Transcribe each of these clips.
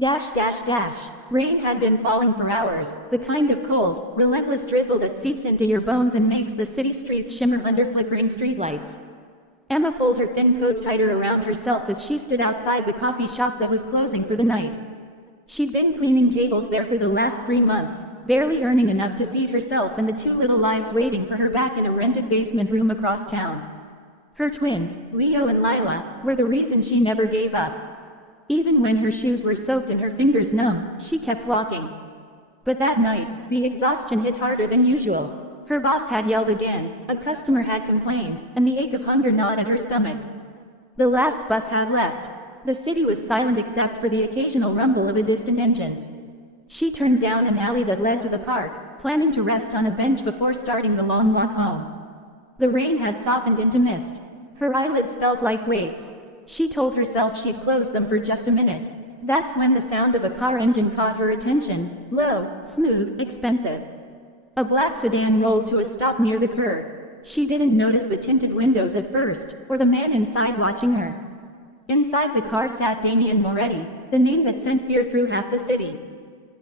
Dash dash dash. Rain had been falling for hours, the kind of cold, relentless drizzle that seeps into your bones and makes the city streets shimmer under flickering streetlights. Emma pulled her thin coat tighter around herself as she stood outside the coffee shop that was closing for the night. She'd been cleaning tables there for the last 3 months, barely earning enough to feed herself and the 2 little lives waiting for her back in a rented basement room across town. Her twins, Leo and Lila, were the reason she never gave up. Even when her shoes were soaked and her fingers numb, she kept walking. But that night, the exhaustion hit harder than usual. Her boss had yelled again, a customer had complained, and the ache of hunger gnawed at her stomach. The last bus had left. The city was silent except for the occasional rumble of a distant engine. She turned down an alley that led to the park, planning to rest on a bench before starting the long walk home. The rain had softened into mist. Her eyelids felt like weights. She told herself she'd close them for just a minute. That's when the sound of a car engine caught her attention, low, smooth, expensive. A black sedan rolled to a stop near the curb. She didn't notice the tinted windows at first, or the man inside watching her. Inside the car sat Damian Moretti, the name that sent fear through half the city.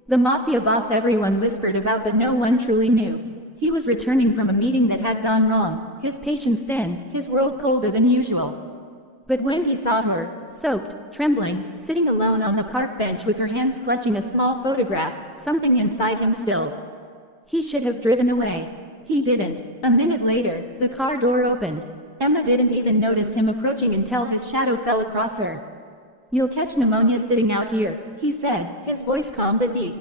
The mafia boss everyone whispered about but no one truly knew. He was returning from a meeting that had gone wrong, his patience thin, his world colder than usual. But when he saw her, soaked, trembling, sitting alone on the park bench with her hands clutching a small photograph, something inside him stilled. He should have driven away. He didn't. A minute later, the car door opened. Emma didn't even notice him approaching until his shadow fell across her. "You'll catch pneumonia sitting out here," he said, his voice calm but deep.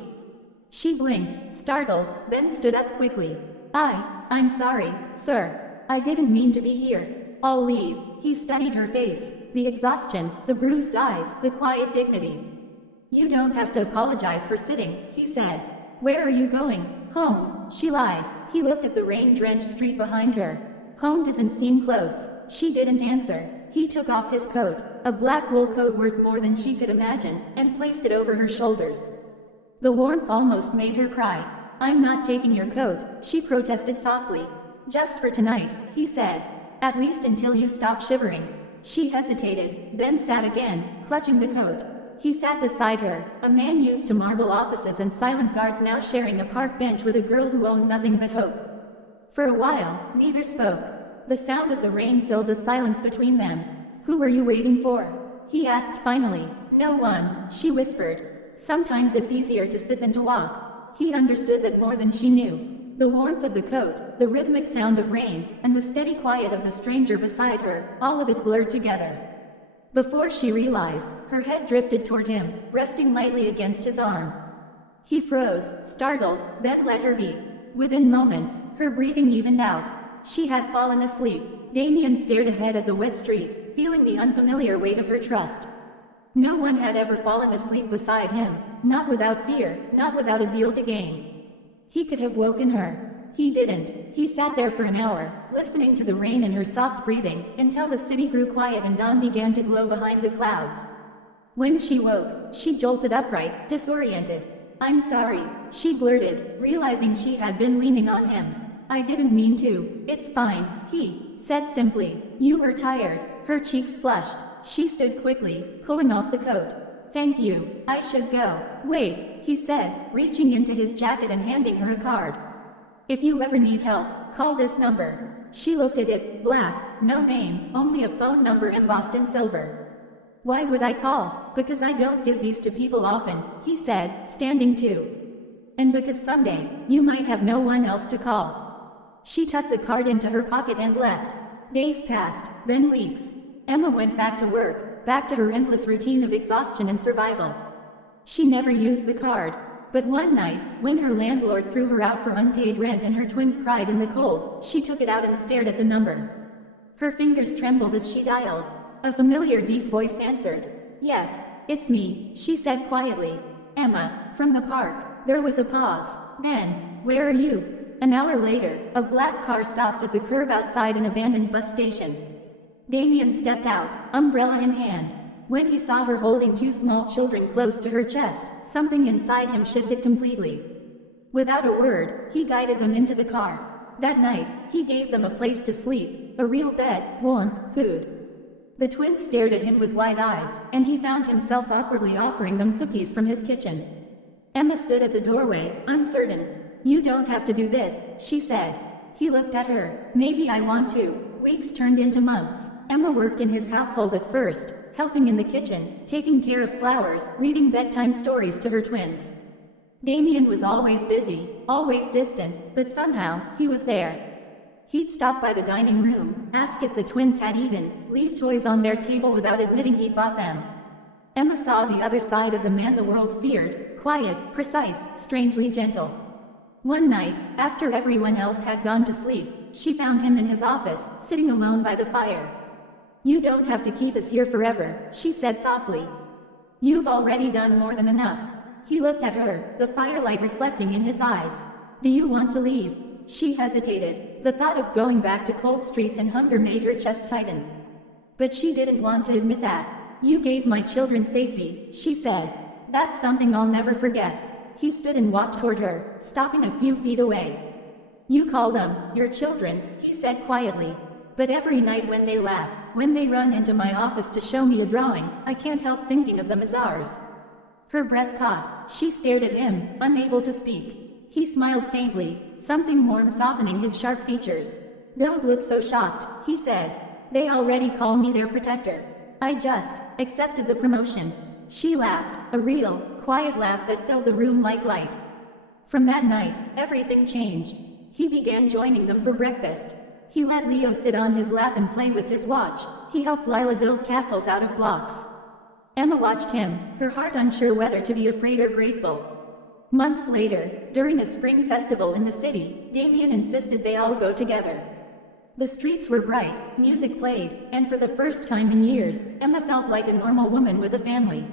She blinked, startled, then stood up quickly. I'm sorry, sir. I didn't mean to be here. I'll leave." He studied her face, the exhaustion, the bruised eyes, the quiet dignity. "You don't have to apologize for sitting," he said. "Where are you going?" "Home," she lied. He looked at the rain-drenched street behind her. "Home doesn't seem close." She didn't answer. He took off his coat, a black wool coat worth more than she could imagine, and placed it over her shoulders. The warmth almost made her cry. "I'm not taking your coat," she protested softly. "Just for tonight," he said. "At least until you stop shivering." She hesitated, then sat again, clutching the coat. He sat beside her, a man used to marble offices and silent guards now sharing a park bench with a girl who owned nothing but hope. For a while, neither spoke. The sound of the rain filled the silence between them. "Who were you waiting for?" he asked finally. "No one," she whispered. "Sometimes it's easier to sit than to walk." He understood that more than she knew. The warmth of the coat, the rhythmic sound of rain, and the steady quiet of the stranger beside her, all of it blurred together. Before she realized, her head drifted toward him, resting lightly against his arm. He froze, startled, then let her be. Within moments, her breathing evened out. She had fallen asleep. Damian stared ahead at the wet street, feeling the unfamiliar weight of her trust. No one had ever fallen asleep beside him, not without fear, not without a deal to gain. He could have woken her. He didn't. He sat there for an hour, listening to the rain and her soft breathing, until the city grew quiet and dawn began to glow behind the clouds. When she woke, she jolted upright, disoriented. "I'm sorry," she blurted, realizing she had been leaning on him. "I didn't mean to." "It's fine," he said simply. "You were tired." Her cheeks flushed. She stood quickly, pulling off the coat. "Thank you. I should go." "Wait," he said, reaching into his jacket and handing her a card. "If you ever need help, call this number." She looked at it, black, no name, only a phone number embossed in silver. "Why would I call?" "Because I don't give these to people often," he said, standing too. "And because someday, you might have no one else to call." She tucked the card into her pocket and left. Days passed, then weeks. Emma went back to work, back to her endless routine of exhaustion and survival. She never used the card. But one night, when her landlord threw her out for unpaid rent and her twins cried in the cold, she took it out and stared at the number. Her fingers trembled as she dialed. A familiar deep voice answered. "Yes, it's me," she said quietly. "Emma, from the park." There was a pause. Then, "Where are you?" An hour later, a black car stopped at the curb outside an abandoned bus station. Damian stepped out, umbrella in hand. When he saw her holding 2 small children close to her chest, something inside him shifted completely. Without a word, he guided them into the car. That night, he gave them a place to sleep, a real bed, warmth, food. The twins stared at him with wide eyes, and he found himself awkwardly offering them cookies from his kitchen. Emma stood at the doorway, uncertain. "You don't have to do this," she said. He looked at her. "Maybe I want to." Weeks turned into months. Emma worked in his household at first, helping in the kitchen, taking care of flowers, reading bedtime stories to her twins. Damien was always busy, always distant, but somehow, he was there. He'd stop by the dining room, ask if the twins had eaten, leave toys on their table without admitting he'd bought them. Emma saw the other side of the man the world feared, quiet, precise, strangely gentle. One night, after everyone else had gone to sleep, she found him in his office, sitting alone by the fire. "You don't have to keep us here forever," she said softly. "You've already done more than enough." He looked at her, the firelight reflecting in his eyes. "Do you want to leave?" She hesitated. The thought of going back to cold streets and hunger made her chest tighten. But she didn't want to admit that. "You gave my children safety," she said. "That's something I'll never forget." He stood and walked toward her, stopping a few feet away. "You call them your children," he said quietly. "But every night when they laugh, when they run into my office to show me a drawing, I can't help thinking of them as ours." Her breath caught. She stared at him, unable to speak. He smiled faintly, something warm softening his sharp features. "Don't look so shocked," he said. "They already call me their protector. I just accepted the promotion." She laughed, a real, quiet laugh that filled the room like light. From that night, everything changed. He began joining them for breakfast. He let Leo sit on his lap and play with his watch. He helped Lila build castles out of blocks. Emma watched him, her heart unsure whether to be afraid or grateful. Months later, during a spring festival in the city, Damien insisted they all go together. The streets were bright, music played, and for the first time in years, Emma felt like a normal woman with a family.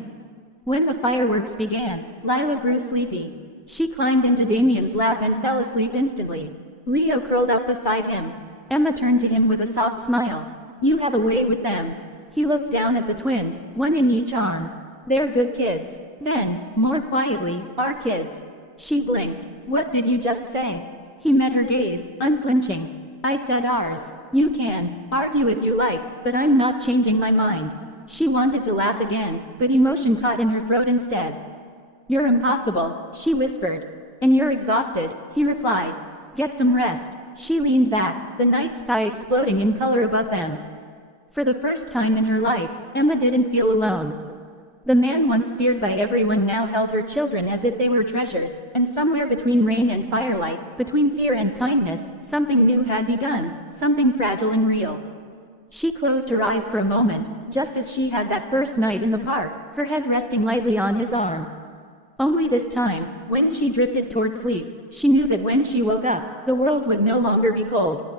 When the fireworks began, Lila grew sleepy. She climbed into Damien's lap and fell asleep instantly. Leo curled up beside him. Emma turned to him with a soft smile. "You have a way with them." He looked down at the twins, one in each arm. "They're good kids." Then, more quietly, "Our kids." She blinked. "What did you just say?" He met her gaze, unflinching. "I said ours. You can argue if you like, but I'm not changing my mind." She wanted to laugh again, but emotion caught in her throat instead. "You're impossible," she whispered. "And you're exhausted," he replied. "Get some rest." She leaned back, the night sky exploding in color above them. For the first time in her life, Emma didn't feel alone. The man once feared by everyone now held her children as if they were treasures, and somewhere between rain and firelight, between fear and kindness, something new had begun, something fragile and real. She closed her eyes for a moment, just as she had that first night in the park, her head resting lightly on his arm. Only this time, when she drifted toward sleep, she knew that when she woke up, the world would no longer be cold.